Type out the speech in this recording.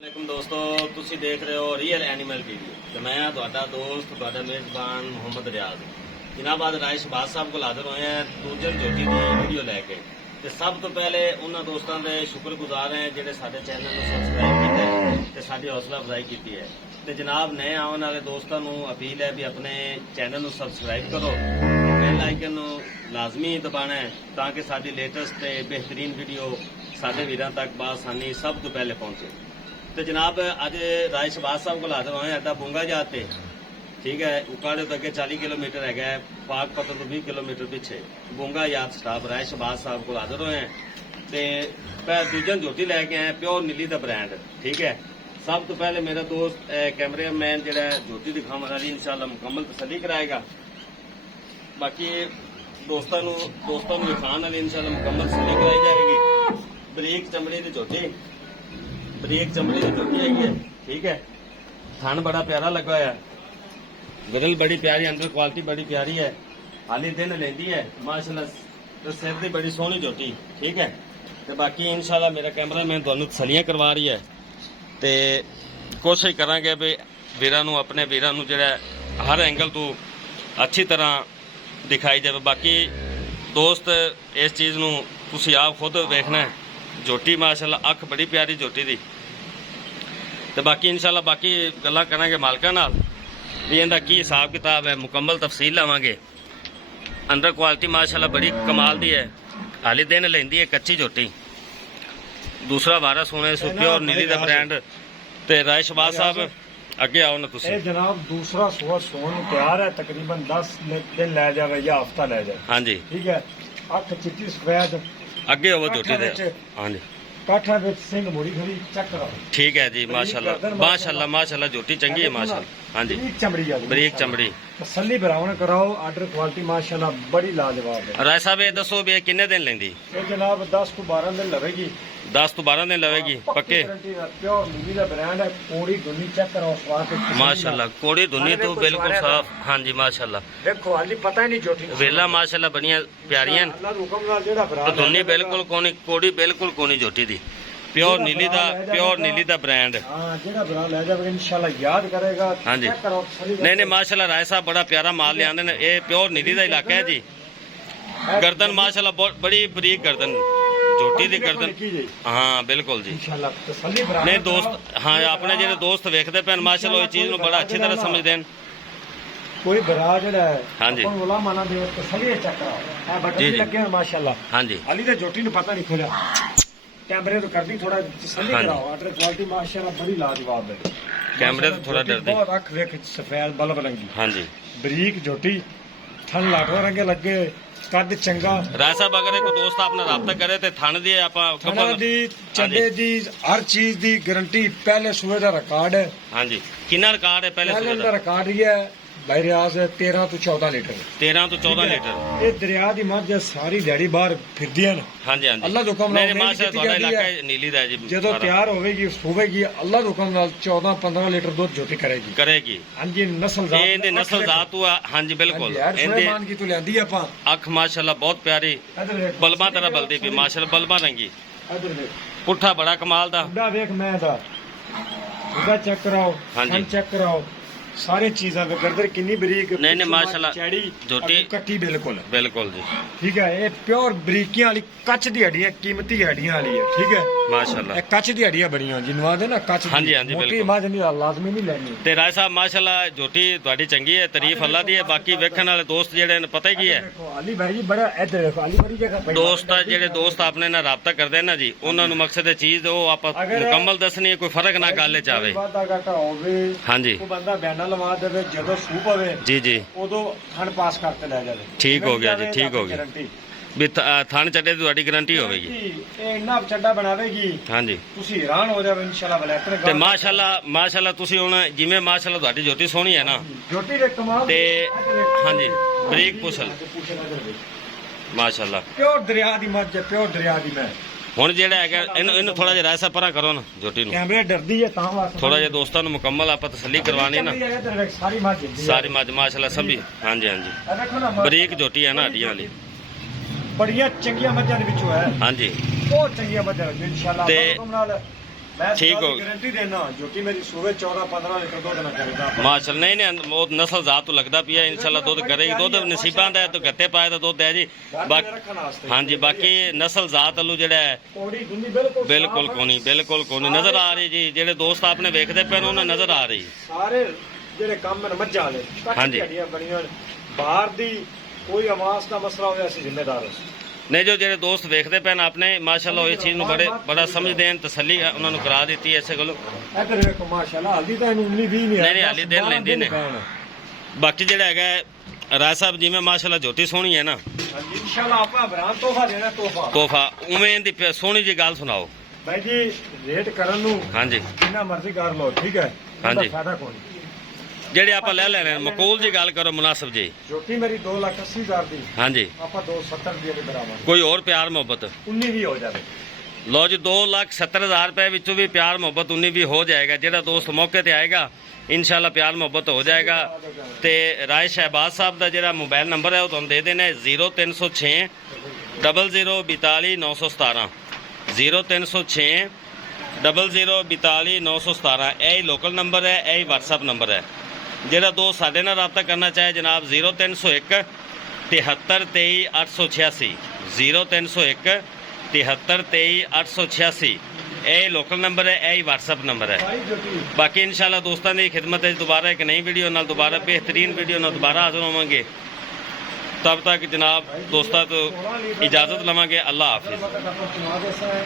वालेकुम दोस्तों, तुसी देख रहे हो रीयल एनिमल वीडियो तो मैं ਤੁਹਾਡਾ ਦੋਸਤ ਤੁਹਾਡਾ ਮੇਜ਼ਬਾਨ ਮੁਹੰਮਦ ਰਿਆਜ਼ ਜਨਾਬ ਅੱਜ ਰਾਏ ਸ਼ਹਬਾਜ਼ ਸਾਹਿਬ ਕੋਲ ਹਾਜ਼ਰ ਹੋਏ ਹਾਂ ਦੂਜਰ ਜੋਤੀ ਦੀ ਵੀਡੀਓ ਲੈ ਕੇ ਤੇ ਸਭ ਤੋਂ ਪਹਿਲੇ ਉਹਨਾਂ ਦੋਸਤਾਂ ਦੇ ਸ਼ੁਕਰਗੁਜ਼ਾਰ ਹਾਂ ਜਿਹੜੇ ਸਾਡੇ ਚੈਨਲ ਨੂੰ ਸਬਸਕ੍ਰਾਈਬ ਕੀਤਾ ਹੈ ਤੇ ਸਾਡੀ ਹੌਸਲਾ ਅਫਜ਼ਾਈ ਕੀਤੀ ਹੈ ਤੇ ਜਨਾਬ ਨਏ ਆਉਣ ਵਾਲੇ ਦੋਸਤਾਂ ਨੂੰ ਅਪੀਲ ਹੈ ਵੀ ਆਪਣੇ ਚੈਨਲ ਨੂੰ ਸਬਸਕ੍ਰਾਈਬ ਕਰੋ ਬੈਲ ਆਈਕਨ ਨੂੰ ਲਾਜ਼ਮੀ ਦਬਾਣਾ ਹੈ ਤਾਂ ਕਿ ਸਾਡੀ ਲੇਟੈਸਟ ਤੇ ਬਿਹਤਰੀਨ ਵੀਡੀਓ ਸਾਡੇ ਵੀਰਾਂ ਤੱਕ ਬਾਸਾਨੀ ਸਭ ਤੋਂ ਪਹਿਲੇ ਪਹੁੰਚੇ। तो जनाब अज राय शहबाज साहब को हाजिर होए अड्डा बुंगा जाते ठीक है उकाड़े तो अगे 40 किलोमीटर है पाक पत्तन तो 20 किलोमीटर पिछे बुंगा याद स्टाफ राय शहबाज साहब को हाजिर होए तो दूजन झोटी लैके आए प्योर नीली का ब्रांड ठीक है। सब तो पहले मेरा दोस्त कैमरे मैन जो झोटी दिखाने वाली इंशाल्लाह मुकम्मल तसल्ली कराएगा बाकी दोस्तों दिखाने वाली इंशाल्लाह मुकम्मल तसल्ली कराई जाएगी। बरीक चमड़ी की झोटी बरीक चमड़ी की झोटी हैगी है ठीक है। थन बड़ा प्यारा लगा है गिरल बड़ी प्यारी अंदर क्वालिटी बड़ी प्यारी है हाली दिन लेंदी है माशाल्लाह तो सिर की बड़ी सोहनी झोटी ठीक है। तो बाकी इंशाल्लाह मेरा कैमरा मैन तुहानू तसल्लियां करवा रही है तो कोशिश करांगे भी वीरां नू अपने वीरां नू जिहड़ा हर एंगल तो अच्छी तरह दिखाई जाए। बाकी दोस्त इस चीज़ नू तुसीं आप खुद वेखना है झोटी माशाल्लाह अख बड़ी प्यारी झोटी दी तो बाकी इंशाल्लाह बाकी गल्लां करांगे मालकां नाल भी इहदा की हिसाब किताब है मुकम्मल तफसील लवांगे। अंदर क्वालिटी माशाल्लाह बड़ी कमाल दी है हाली दिन लैंदी है कच्ची झोटी दूसरा वारा सोने सुपी और नीली दा ब्रांड ते राय शहबाज साहब अगे आओ ना तुसीं जनाब दूसरा सुआ सोन तैयार है तकरीबन 10 दिन लै जाए या हफ्ता लै जाए हाँ जी ठीक है। अख चिट्टी सफेद अगे होवो झोटी दे हाँ जी काठा विच सिंह मोड़ी खड़ी चेक कराओ ठीक है जी माशाल्लाह माशाल्लाह माशाल्लाह झोटी चंगी है माशाल्लाह हाँ जी बरीक चमड़ी है बरीक चमड़ी तसल्ली भरावन कराओ आर्डर क्वालिटी माशाल्लाह बड़ी लाजवाब है। राय साहब ये दसो भी किन्ने दिन लेंदी ये जनाब 10 to 12 दिन लगेगी 10 तो 12 दिन लगेगी पक्के प्योर नीली का ब्रांड है कोड़ी दुनी चेक कराओ स्वाद माशाल्लाह कोड़ी दुनी तो बिल्कुल साफ हाँ जी माशाल्लाह देखो हाली पता ही नहीं झोटी वेला माशाल्लाह बढ़िया प्यारियां अल्लाह दे हुक्म नाल जेड़ा भरा दुनी बिल्कुल कोनी कोड़ी बिल्कुल कोनी झोटी दी प्योर नीली दा ब्रांड हां जेड़ा भरा ले जाएगा इंशाल्लाह याद करेगा हाँ जी नहीं माशाल्लाह राय साहब बड़ा प्यारा माल ले आंदे ने ये प्योर नीली दा इलाका है जी। गर्दन माशाल्लाह बहुत बड़ी बरीक गर्दन झोटी दी गर्दन हाँ बिल्कुल जी नहीं दोस्त हाँ अपने जेडे दोस्त वेखदे पैन माशाल्लाह इस चीज नूं बड़ा अच्छी तरह समझदे न कोई भरा जेड़ा है हाँ जी ओला माना दे तसल्ली चेक कराओ ए बटन भी लगे हैं माशाल्लाह हाँ जी अली दा झोटी नूं पता नहीं खोला कैमरे तो कर दी थोड़ा तसल्ली कराओ आर्डर क्वालिटी माशाल्लाह बड़ी लाजवाब है कैमरे तो थोड़ा डर दी बहुत अख वेख सफेद बल्ब रंगी हाँ जी बरीक झोटी थन लाटो रंगे लगे कद चंगा राय साहब अगर कोई दोस्त अपना राब्ता करे तो थाने दी आप थाना दी चंडे दी हर चीज दी गारंटी पहले सूबे दा रिकॉर्ड है हाँ जी कितना रिकॉर्ड है पहले सूबे दा रिकॉर्ड ही है भाई रियाज 13 to 14 लीटर 13 to 14 लीटर ये दरिया दी मੱਝ सारी दिहाड़ी बाहर फिरदियां ने हाँ जी हाँ जी अल्लाह दे हुक्म नहीं माशाल्लाह ਤੁਹਾਡਾ ਇਲਾਕਾ ਨੀਲੀ ਦਾ ਜੀ ਜਦੋਂ ਤਿਆਰ ਹੋਵੇਗੀ ਸੂਵੇਗੀ ਅੱਲਾਹ ਦੇ ਹੁਕਮ ਨਾਲ 14-15 ਲੀਟਰ ਦੁੱਧ ਝੋਟੀ ਕਰੇਗੀ ਹਾਂਜੀ ਨਸਲ ਜ਼ਾਤ ਇਹਦੀ ਨਸਲ ਜ਼ਾਤ ਆ ਹਾਂਜੀ ਬਿਲਕੁਲ ਇਹਦੇ ਮਾਨ ਕੀ ਤੋਂ ਲਿਆਂਦੀ ਆਪਾਂ ਅੱਖ ਮਾਸ਼ਾਅੱਲਾ ਬਹੁਤ ਪਿਆਰੀ ਬਲਬਾਂ ਤਰ੍ਹਾਂ ਬਲਦੀ ਪਈ ਮਾਸ਼ਾਅੱਲਾ ਬਲਬਾਂ ਰੰਗੀ ਇਧਰ ਦੇਖ ਪੁੱਠਾ ਬੜਾ ਕਮਾਲ ਦਾ ਬੁੱਢਾ ਵੇਖ ਮੈਂ ਦਾ ਉਹਦਾ ਚੈੱਕ ਕਰਾਓ ਹਾਂਜੀ ਚੈੱਕ ਕਰਾਓ सारी चीज़ा गर्दर किन्नी बरीक नहीं माशाल्लाह चैड़ी झोटी कट्टी बिल्कुल जी ठीक है ये प्योर बरीकियां वाली कच दी हड्डियां कीमती हड्डियां वाली है ठीक है माशाल्लाह कच दी हड्डियां बड़ियां जिन्नवा दे ना कच हाँ जी हाँ जी बिल्कुल मां नहीं लाजमी नहीं लेनी ते राय साहब माशाल्लाह झोटी ਤੁਹਾਡੀ चंगी है तारीफ अल्लाह दी है बाकी वेखण वाले दोस्त जेडे ने पता की है अली भाई जी बड़ा इधर देखो अली बड़ी जगह दोस्त जेडे दोस्त अपने नाल राब्ता करदे ना जी उन्हां नु मकसद है चीज ਉਹ ਆਪਾਂ ਮੁਕੰਮਲ ਦੱਸਣੀ ਕੋਈ ਫਰਕ ਨਾ ਗੱਲ ਚ ਆਵੇ ਵਾਦਾ ਘਾਟਾ ਹੋਵੇ हाँ जी ਉਹ ਬੰਦਾ ਬਿਆਨਾ ਲਵਾ ਦੇਵੇ ਜਦੋਂ ਸੂਪ ਹੋਵੇ जी जी ਉਦੋਂ ਥਣ ਪਾਸ ਕਰਕੇ ਲੈ ਜਾਵੇ ठीक हो गया जी ठीक हो गया ਵੀ ਥਣ ਚੱਡੇ ਦੀ ਤੁਹਾਡੀ ਗਾਰੰਟੀ ਹੋਵੇਗੀ ਇਹ ਇੰਨਾ ਚੱਡਾ ਬਣਾਵੇਗੀ ਹਾਂਜੀ ਤੁਸੀਂ ਹੈਰਾਨ ਹੋ ਜਾਵੇ ਇਨਸ਼ਾਅੱਲਾ ਬਲੈਕਰ ਤੇ ਮਾਸ਼ਾਅੱਲਾ ਤੁਸੀਂ ਹੁਣ ਜਿਵੇਂ ਮਾਸ਼ਾਅੱਲਾ ਤੁਹਾਡੀ ਝੋਟੀ ਸੋਹਣੀ ਹੈ ਨਾ ਝੋਟੀ ਦੇ ਕਮਾਲ ਤੇ ਹਾਂਜੀ ਬਰੀਕ ਪੁਸਲ ਮਾਸ਼ਾਅੱਲਾ ਪਿਓਰ ਦਰਿਆ ਦੀ ਮੱਝ ਹੈ ਪਿਓਰ ਦਰਿਆ ਦੀ ਮੈਂ ਹੁਣ ਜਿਹੜਾ ਹੈਗਾ ਇਹਨੂੰ ਥੋੜਾ ਜਿਹਾ ਰਾਇਸਾ ਪਰਾਂ ਕਰੋ ਨਾ ਝੋਟੀ ਨੂੰ ਕੈਮਰੇ ਡਰਦੀ ਹੈ ਤਾਂ ਵਾਸਤੇ ਥੋੜਾ ਜਿਹਾ ਦੋਸਤਾਂ ਨੂੰ ਮੁਕੰਮਲ ਆਪਾਂ ਤਸੱਲੀ ਕਰਵਾਣੀ ਨਾ ਸਾਰੀ ਮੱਝ ਸਾਰੀ ਮੱਝ ਮਾਸ਼ਾਅੱਲਾ ਸਭੀ ਹਾਂਜੀ ਹਾਂਜੀ ਦੇਖੋ ਨਾ ਬਰੀਕ ਝੋਟੀ ਹੈ ਨਾ ਹੱਡੀਆਂ ਵਾਲੀ ਬੜੀਆਂ ਚੰਗੀਆਂ ਮੱਝਾਂ ਦੇ ਵਿੱਚੋਂ ਹੈ ਹਾਂਜੀ ਬਹੁਤ ਚੰਗੀਆਂ ਮੱਝਾਂ ਇਨਸ਼ਾਅੱਲਾ ਤੇ ਹੁਕਮ ਨਾਲ मैं ठीक हो। गारंटी देना जो कि मेरी सुबह 14-15 लीटर दूध ना करेगा ਮਾਸ਼ਾਅੱਲਾ ਨਹੀਂ ਨਹੀਂ ਉਹ ਨਸਲ ਜ਼ਾਤ ਤੋਂ ਲੱਗਦਾ ਪਿਆ ਇਨਸ਼ਾਅੱਲਾ ਦੁੱਧ ਕਰੇਗੀ ਦੁੱਧ ਨਸੀਬਾਂ ਦਾ ਹੈ ਤਾਂ ਗੱਤੇ ਪਾਏ ਤਾਂ ਦੁੱਧ ਹੈ ਜੀ ਬਾਕੀ रखने वास्ते ਹਾਂਜੀ ਬਾਕੀ ਨਸਲ ਜ਼ਾਤ ਵੱਲੋਂ ਜਿਹੜਾ ਹੈ कोड़ी दुंदी बिल्कुल ਬਿਲਕੁਲ साफ है। ਕੋਨੀ ਬਿਲकुल ਕੋਨੀ ਨਜ਼ਰ ਆ ਰਹੀ ਜੀ ਜਿਹੜੇ ਦੋਸਤ ਆਪਨੇ ਵੇਖਦੇ ਪਏ ਨੇ ਉਹਨਾਂ ਨਜ਼ਰ ਆ ਰਹੀ ਸਾਰੇ ਜਿਹੜੇ ਕੰਮ ਨੇ ਮੱਝਾਂ ਵਾਲੇ ਹਾਂਜੀ। ਹੱਡੀਆਂ ਬਣੀਆਂ ਨੇ। ਬਾਹਰ ਦੀ ਕੋਈ ਆਵਾਜ਼ ਦਾ ਮਸਲਾ ਹੋਇਆ ਅਸੀਂ ਜ਼ਿੰਮੇਦਾਰ ਹਾਂ ਨਹੀਂ ਜੋ ਜਿਹੜੇ ਦੋਸਤ ਵੇਖਦੇ ਪਏ ਨੇ ਆਪਣੇ ਮਾਸ਼ਾਅੱਲਾ ਉਹ ਇਸ ਚੀਜ਼ ਨੂੰ ਬੜਾ ਸਮਝਦੇ ਨੇ ਤਸੱਲੀ ਉਹਨਾਂ ਨੂੰ ਕਰਾ ਦਿੱਤੀ ਐਸੇ ਕੋਲ ਇੱਧਰ ਵੇਖੋ ਮਾਸ਼ਾਅੱਲਾ ਹਲਦੀ ਤਾਂ ਇਹਨੂੰ ਉਮਲੀ ਵੀ ਨਹੀਂ ਨਹੀਂ ਹਾਲੀ ਦਿਨ ਲੈਂਦੇ ਨੇ ਬਾਕੀ ਜਿਹੜਾ ਹੈਗਾ ਹੈ, ਰਾਏ ਸਾਹਿਬ ਜਿਵੇਂ ਮਾਸ਼ਾਅੱਲਾ ਝੋਟੀ ਸੋਹਣੀ ਹੈ ਨਾ ਹਾਂਜੀ ਇਨਸ਼ਾਅੱਲਾ ਆਪਾਂ ਬਰਾਨ ਤੋਹਫਾ ਦੇਣਾ ਤੋਹਫਾ ਤੋਹਫਾ ਉਵੇਂ ਦੀ ਸੋਹਣੀ ਜੀ ਗੱਲ ਸੁਣਾਓ ਭਾਈ ਜੀ ਰੇਟ ਕਰਨ ਨੂੰ ਹਾਂਜੀ ਜਿੰਨਾ ਮਰਜ਼ੀ ਕਰ ਲਓ ਠੀਕ ਹੈ ਹਾਂਜੀ। ਉਹਦਾ ਫਾਇਦਾ ਕੋਈ ਨਹੀਂ ਜਿਹੜੇ ਆਪਾਂ ਲੈ ਲੈਣੇ ਨੇ, ਮਕੂਲ ਜੀ ਗੱਲ ਕਰੋ ਮੁਨਾਸਬ ਜੀ ਜੋਤੀ ਮੇਰੀ 2,80,000 ਦੀ ਹਾਂਜੀ ਆਪਾਂ 270 ਰੁਪਏ ਦੇ ਬਰਾਬਰ ਕੋਈ ਹੋਰ ਪਿਆਰ ਮੁਹੱਬਤ 19 ਵੀ ਹੋ ਜਾਵੇ ਲੋ ਜੀ 2,70,000 ਰੁਪਏ ਵਿੱਚੋਂ ਵੀ ਪਿਆਰ ਮੁਹੱਬਤ 19 ਵੀ ਹੋ ਜਾਏਗਾ ਜਿਹੜਾ ਦੋਸਤ ਮੌਕੇ ਤੇ ਆਏਗਾ ਇਨਸ਼ਾਅੱਲਾ ਪਿਆਰ ਮੁਹੱਬਤ ਹੋ ਜਾਏਗਾ ਤੇ ਰਾਏ ਸ਼ਹਿਬਾਜ਼ ਸਾਹਿਬ ਦਾ ਜਿਹੜਾ ਮੋਬਾਈਲ ਨੰਬਰ ਹੈ ਉਹ ਤੁਹਾਨੂੰ ਦੇ ਦੇਣਾ 0306 0042 917 0306 0042 917 ਇਹ ਲੋਕਲ ਨੰਬਰ ਹੈ ਇਹ WhatsApp ਨੰਬਰ ਹੈ ਜਿਹੜਾ ਦੋਸਤ ਸਾਡੇ ਨਾਲ ਰਾਬਤਾ ਕਰਨਾ ਚਾਹੇ ਜਨਾਬ 0301 73 23 886 0301 73 23 886 ਇਹ ਲੋਕਲ ਨੰਬਰ ਹੈ ਇਹ WhatsApp ਨੰਬਰ ਹੈ ਭਾਈ ਜੋਤੀ ਬਾਕੀ ਇਨਸ਼ਾਅੱਲਾ ਦੋਸਤਾਂ ਦੀ ਖਿਦਮਤ ਵਿੱਚ ਦੁਬਾਰਾ ਇੱਕ ਨਈ ਵੀਡੀਓ ਨਾਲ ਦੁਬਾਰਾ ਬਿਹਤਰੀਨ ਵੀਡੀਓ ਨਾਲ ਦੁਬਾਰਾ ਹਾਜ਼ਰ ਹੋਵਾਂਗੇ ਤਬ ਤੱਕ ਜਨਾਬ ਦੋਸਤਾਂ ਤੋਂ ਇਜਾਜ਼ਤ ਲਵਾਂਗੇ ਅੱਲਾ ਹਾਫਿਜ਼ वक्त आपको सुना देता है